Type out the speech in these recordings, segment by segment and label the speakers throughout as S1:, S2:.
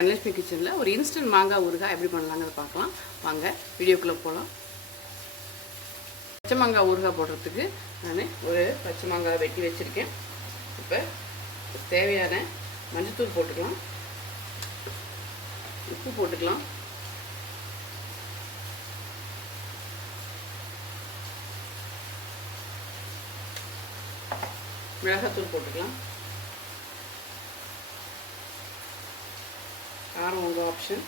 S1: தனலட்சுமி கிச்சனில் ஒரு இன்ஸ்டன்ட் மாங்காய் ஊறுகாய் எப்படி பண்ணலாங்கிறத பார்க்கலாம். வாங்க வீடியோக்குள்ளே போகலாம் பச்சை மாங்காய் ஊறுகாய் போடுறதுக்கு நான் ஒரு பச்சை மாங்காய் வெட்டி வச்சுருக்கேன். இப்போ தேவையான மஞ்சத்தூள் போட்டுக்கலாம். உப்பு போட்டுக்கலாம். மிளகாத்தூள் போட்டுக்கலாம். காரம் உங்கள் ஆப்ஷன்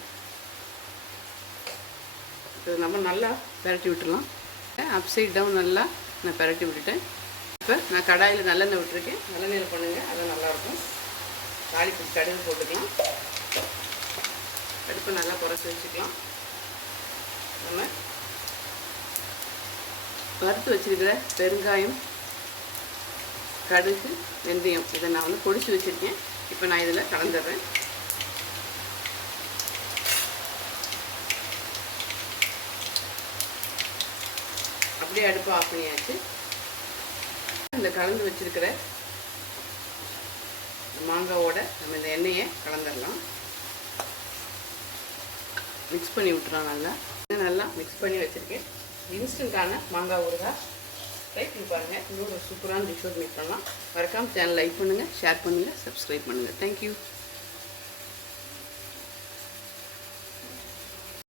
S1: இது நம்ம நல்லா பெரட்டி விட்டுடலாம். அப்சைட் டவுன் நல்லா நான் பரட்டி விட்டுட்டேன். இப்போ நான் கடாயில் நல்லெண்ணெய் விட்டுருக்கேன். நல்லெண்ணெயில் பண்ணுங்கள் அது நல்லாயிருக்கும். தாளிப்பு கடுகு போட்டுக்கலாம். கடுப்பு நல்லா குறைச்சி வச்சுக்கலாம். நம்ம வறுத்து வச்சுருக்கிற பெருங்காயம் கடுகு வெந்தயம் இதை நான் வந்து பொடிச்சு வச்சுருக்கேன். இப்போ நான் இதில் கலந்துடுறேன். அப்படியே அடுப்பு ஆஃப் பண்ணியாச்சு. இந்த கலந்து வச்சிருக்கிற மாங்காவோட நம்ம இந்த எண்ணெயை கலந்துடலாம். மிக்ஸ் பண்ணி விட்டுறோம் நல்லா. நல்லா மிக்ஸ் பண்ணி வச்சுருக்கேன். இன்ஸ்டண்ட்டான மாங்காய் ஊறுகாய். ட்ரை பண்ணி பாருங்கள் இன்னொரு சூப்பரான டிஷ்ஷோடு மீட் பண்ணலாம். மறக்காமல் சேனல் லைக் பண்ணுங்கள் ஷேர் பண்ணுங்கள் சப்ஸ்கிரைப் பண்ணுங்கள் தேங்க்யூ